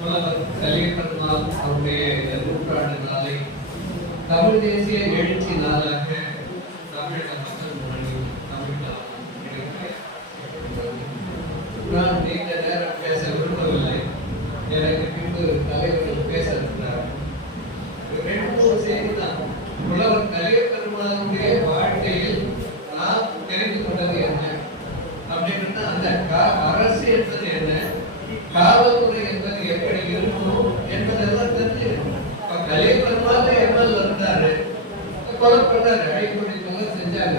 புலவர் அவருடைய நூற்றாண்டு நாளை தமிழ் தேசிய எழுச்சி நாளாக தமிழகம் மக்கள் முன்னணி தமிழ் நான் நீண்ட நேரம் பேச விரும்பவில்லை எனக்கு பின்பு தலைவர்கள் பேச இருக்கிறார் ரெண்டு மூணு செய்தி தான் புலவர் கலியபெருமாளுடைய வாழ்க்கையில் நாம் தெரிந்து கொண்டது என்ன அப்படின்னா அந்த கா- அரசு என்பது என்ன காவல்துறை என்பது எப்படி இருக்கணும் என்பதெல்லாம் தெரிஞ்சு இப்ப கலியபெருமாள் எம்எல் இருந்தாரு கொலை பண்ணாரு அடிப்படை கொலை செஞ்சாங்க.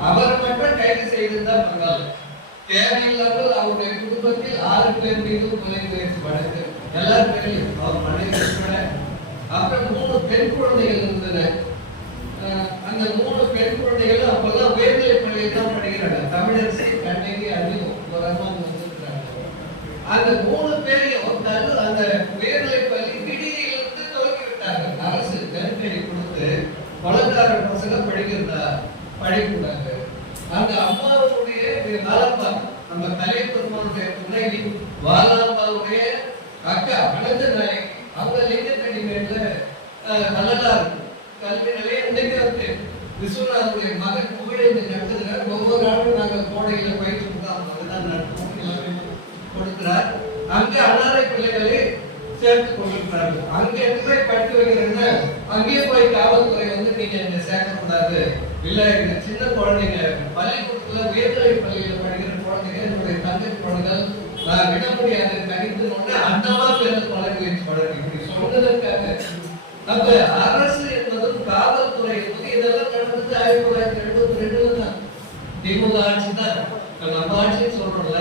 அவர் மட்டும் கைது செய்திருந்தால் பரவாயில்ல. தேவையில்லாமல் அவருடைய குடும்பத்தில் ஆறு பேர் மீது கொலை முயற்சி வழக்கு. எல்லார் பேரையும் அவர் மனைவி உட்பட. அப்புறம் மூணு பெண் குழந்தைகள் இருந்தன. அஹ் அந்த மூணு பெண் குழந்தைகளும் அப்பெல்லாம் உயர்நிலை பள்ளியில் தான் படிக்கிறாங்க தமிழரசி கண்ணகி அதிகம் ஒரு அந்த மூணு பேரையும் பழங்கார பசங்க படிக்கிறதா? படிக்கூடாது. அந்த அம்மாவுடைய வாலாம்பா நம்ம கலை பெருமானுடைய துணைவி வாலாம்பாவுடைய அக்கா அனந்த நாயகி அவங்க லிங்கத்தடி மேல இருக்கும். கல்வி நிலையம் நினைக்கிறது. விஸ்வநாதனுடைய மகன் புகழேந்தி நடத்துகிறார் ஒவ்வொரு ஆண்டும் நாங்கள் கோடையில பயிற்சி முகாம் அதுதான் நடத்துவோம் எல்லாமே கொடுக்கிறார். அங்கே அனாதை பிள்ளைகளே சேர்த்து கொண்டிருக்கிறார்கள் அங்கே எப்படி கட்டு வைக்கிறேன்னா அங்கேயே போய் காவல்துறை வந்து நீங்க இங்க சேர்க்கக்கூடாது. இல்ல இந்த சின்ன குழந்தைங்க பள்ளிக்கூடத்துல உயர்நிலை பள்ளியில படிக்கிற குழந்தைங்க என்னுடைய தந்தை குழந்தைகள் நான் விட முடியாது கணித்து உடனே அந்த மாதிரி பேருந்து கொலை முயற்சி படம் இப்படி சொன்னதற்காக அப்ப அரசு என்பதும் காவல்துறை என்பது இதெல்லாம் நடந்தது ஆயிரத்தி தொள்ளாயிரத்தி எழுபத்தி ரெண்டுல தான். திமுக ஆட்சி தான் நம்ம ஆட்சின்னு சொல்றோம்ல.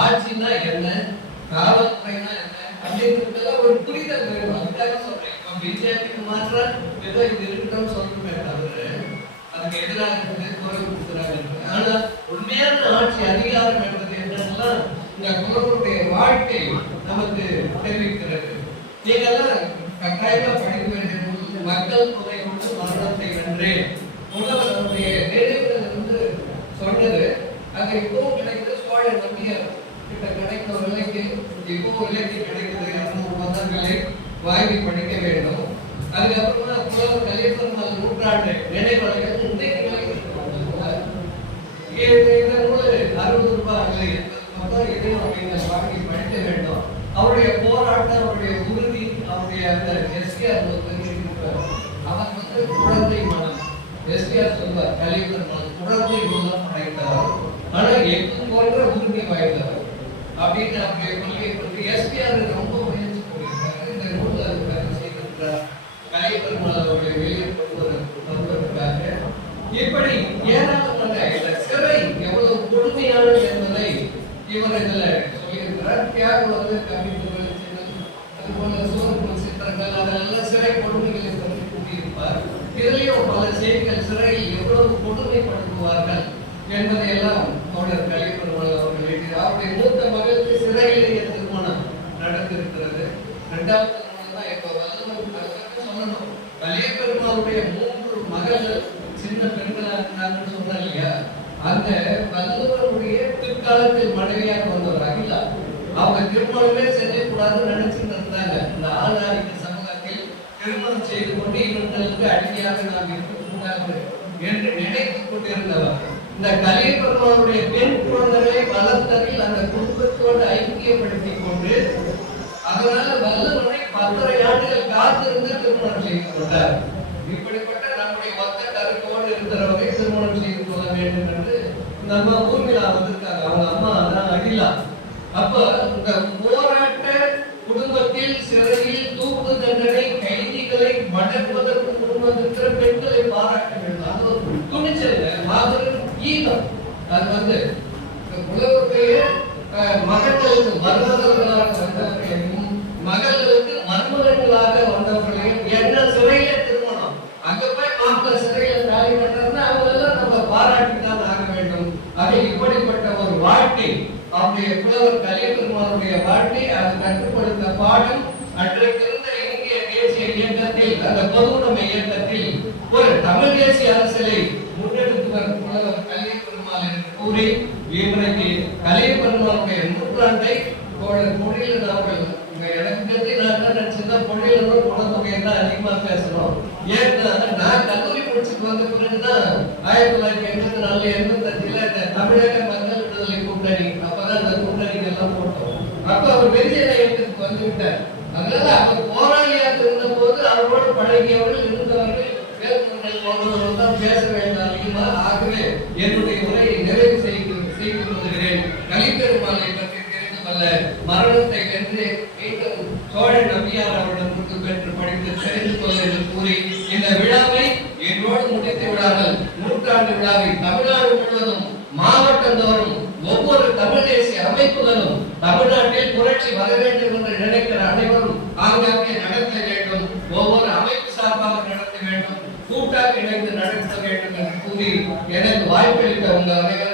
ஆட்சின்னா என்ன? காவல்துறைனா என்ன? அப்படிங்கிறதுல பிஜேபிக்கு மாற்ற ஏதோ இது இருக்கட்டும் சொல்லணுமே தவிர அதுக்கு எதிராக இருக்கிறது குரல் கொடுக்குறாங்க இருக்குது. ஆனா உண்மையான ஆட்சி அதிகாரம் என்பது என்னெல்லாம் இந்த குரலுடைய வாழ்க்கை நமக்கு தெரிவிக்கிறது. நீங்கள்லாம் கட்டாயமா படிக்க வேண்டிய மக்கள் தொகை கொண்டு மரணத்தை வென்றேன் முதல்வர் அவருடைய நினைவுகள் வந்து சொன்னது அது இப்பவும் கிடைக்குது சோழ நம்பியார் கிட்ட கிடைக்கிற விலைக்கு இப்போ விலைக்கு கிடைக்கிறது இரநூறு மதங்களை வாங்கி படிக்க வேண்டும். அதுக்கப்புறமா புலவர் கலியப்பெருமாள் நூற்றாண்டு நினைவலைகள் இன்றைக்கு இந்த நூல் அறுபது ரூபாய் இல்லை எண்பது இதையும் அவங்க வாங்கி படிக்க வேண்டும். அவருடைய போராட்டம் அவருடைய உறுதி அவருடைய அந்த எஸ்கேஆர் அவர் வந்து குழந்தை மனம். எஸ்கேஆர் சொல்வார் கலியப்பெருமாள் குழந்தை மூலம் அடைந்தார் ஆனால் எப்போ போன்ற உறுதி வாய்ந்தவர். அப்படின்னு அவருடைய கொள்கை பற்றி எஸ்கேஆர் ரொம்ப கலியபெருமாள் அவருடைய வெளியே கொண்டு இப்படி ஏராளமான இந்த சிறை எவ்வளவு கொடுமையானது என்பதை இவர் இதில் சொல்லியிருக்கிறார். தியாகுலக அது அதுபோல சூரப்புல் சித்திரங்கள் அதெல்லாம் சிறை கொடுமைகளை பற்றி கூட்டியிருப்பார் இதுலயும் பல செய்திகள் சிறையில் எவ்வளவு கொடுமைப்படுத்துவார்கள் என்பதை எல்லாம் தோழர் கலைப்பெருமாள் அவர்கள் எழுதினார். அவருடைய மூத்த மகளுக்கு சிறையிலேயே திருமணம் நடந்திருக்கிறது. இரண்டாவது திருமணம் தான் இப்போ வல்லவர் வலிய பெருமாளுடைய மூன்று மகள்கள் சின்ன பெண்களா இருந்தாங்கன்னு சொன்னா இல்லையா? அந்த வல்லவருடைய பிற்காலத்தில் மனைவியாக வந்தவர் அகிலா. அவங்க திருமணமே செய்யக்கூடாதுன்னு நினைச்சுட்டு இருந்தாங்க. இந்த ஆளாரிக்க சமூகத்தில் திருமணம் செய்து கொண்டு இவர்களுக்கு அடிமையாக நாம் இருக்கக்கூடாது என்று நினைத்துக் கொண்டிருந்தவர். இந்த கலியபெருமானுடைய பெண் குழந்தைகளை வளர்த்ததில் அந்த குடும்பத்தோடு ஐக்கியப்படுத்திக் கொண்டு அதனால வல்லவரை பத்தரை ஆண்டுகள் காத்திருந்து திருமணம் செய்து கொண்டார் இப்படிப்பட்ட நம்முடைய மொத்த கருத்தோடு இருக்கிறவரை திருமணம் செய்து கொள்ள வேண்டும் என்று நம்ம ஊர்மிளா வந்திருக்காங்க. அவங்க அம்மா தான் அகிலா. அப்ப இந்த போராட்ட குடும்பத்தில் சிறையில் தூக்கு தண்டனை கைதிகளை மடக்குவதற்கு முன் பெண்களை பாராட்ட வேண்டும். அது ஒரு துணிச்சல் மாபெரும் ஈகம் அது வந்து உலகத்திலேயே உலகத்தையே அஹ், மகன்களுக்கு அவருடைய புலவர் கலியபெருமானுடைய வாழ்க்கை அது கட்டுப்படுத்த பாடம் அன்றைக்கிருந்த இந்திய தேசிய இயக்கத்தில் அந்த பொதுவுடைமை இயக்கத்தில் ஒரு தமிழ் தேசிய அரசியலை முன்னெடுத்து வரும் புலவர் கலியபெருமாள் என்று கூறி இன்றைக்கு கலியபெருமானுடைய நூற்றாண்டை தோழர் மொழியில் நாங்கள் எனக்கு தெரிஞ்சு நான் என்ன நினைச்சதா மொழியில் குணத்தொகையை தான் ஏன்னா நான் கல்லூரி முடிச்சுட்டு வந்த பிறகுதான் ஆயிரத்தி தொள்ளாயிரத்தி எண்பத்தி நாலு எண்பத்தி அஞ்சுல தமிழக மக்கள் விடுதலை கூட்டணி எல்லாம் போட்டோம் அப்ப அவர் பெரிய இயக்கத்துக்கு வந்து விட்டார் அதனால அவர் போராளியாக இருந்த போது அவரோடு பழகியவர்கள் இருந்தவர்கள் பேசுபவர்கள் போன்றவர்கள் தான் பேச வேண்டாம் அதிகமா ஆகவே என்னுடைய உரையை நிறைவு செய்து செய்து கொள்கிறேன். கலிப்பெருமாளை பற்றி தெரிந்து கொள்ள மரணத்தை வென்று மீண்டும் சோழ நம்பியார் அவரிடம் முத்து பெற்று படித்து தெரிந்து கொள்ள என்று கூறி இந்த விழாவை என்னோடு முடித்து விடாமல் நூற்றாண்டு விழாவை தமிழ்நாடு முழுவதும் மாவட்டந்தோறும் ஒவ்வொரு தமிழ் தேசிய அமைப்புகளும் தமிழ்நாட்டில் புரட்சி வர வேண்டும் என்று நினைக்கிற அனைவரும் ஆங்காங்கே நடத்த வேண்டும் ஒவ்வொரு அமைப்பு சார்பாக நடத்த வேண்டும் கூட்டாக இணைந்து நடத்த வேண்டும் என்று கூறி எனக்கு வாய்ப்பளித்த உங்கள் அனைவரும்